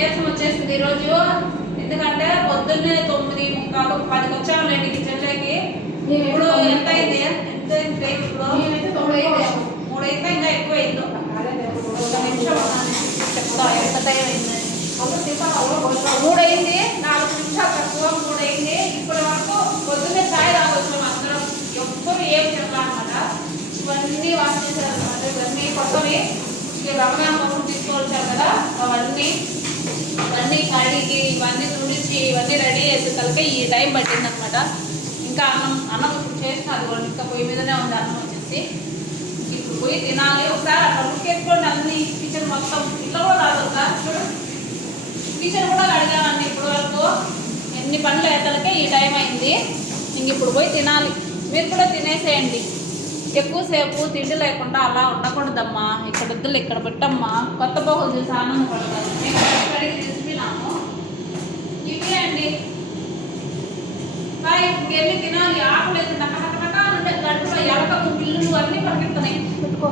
నీరసం వచ్చేసింది ఈరోజు. ఎందుకంటే పొద్దున్నే 9:45 10కి వచ్చాములేండి కిచెన్లోకి. ఇప్పుడు ఎంత అయింది? ఎంత అయింది ఇప్పుడు? 3 అయితే ఇంకా ఎక్కువ అయింది. ఒక నిమిషం చెప్తా ఎంత టైం అయింది. 3 అయింది, 4 నిమిషాలు తక్కువ 3 అయింది. ఇప్పటి వరకు పొద్దున్నే ఛాయ్ తాగొచ్చాము అందరం. ఎప్పుడు ఏం చెప్పాలన్నమాట. ఇవన్నీ వాష్ చేశారు అనమాట. ఇవన్నీ కొత్తవి రమణాన్ కోసం తీసుకొచ్చారు కదా, అవన్నీ కడిగి ఇవన్నీ తుడిచి ఇవన్నీ రెడీ చేసేసరికి ఈ టైం పట్టింది అనమాట. ఇంకా అన్నం ఇప్పుడు చేసినారు వాళ్ళు, ఇంకా పొయ్యి మీదనే ఉంది అన్నం వచ్చేసి. ఇప్పుడు పోయి తినాలి. ఒకసారి అక్కడ ఉడికేసుకోండి అన్ని కిచెన్ మొత్తం. ఇట్లా కూడా రాదుగా చూడు, కిచెన్ కూడా కడిగానండి ఇప్పుడు వరకు. ఎన్ని పనులు వేతలకే ఈ టైం అయింది. ఇంక ఇప్పుడు పోయి తినాలి. మీరు కూడా తినేసేయండి. ఎక్కువసేపు తిండి లేకుండా అలా ఉండకూడదమ్మా. ఇక్కడ వద్దులు ఇక్కడ పెట్టమ్మా. కొత్త బహులు చూసి ఆనందపడతాను. మేము కడిగి తీసుకున్నాము. ఇవి అండి బాయ్. ఇంకెళ్ళి తినాలి. ఆకులేదు టకటకటక అంటే గంటలో ఎలకలు పిల్లులు అన్నీ పరిగెత్తున్నాయి. పెట్టుకో.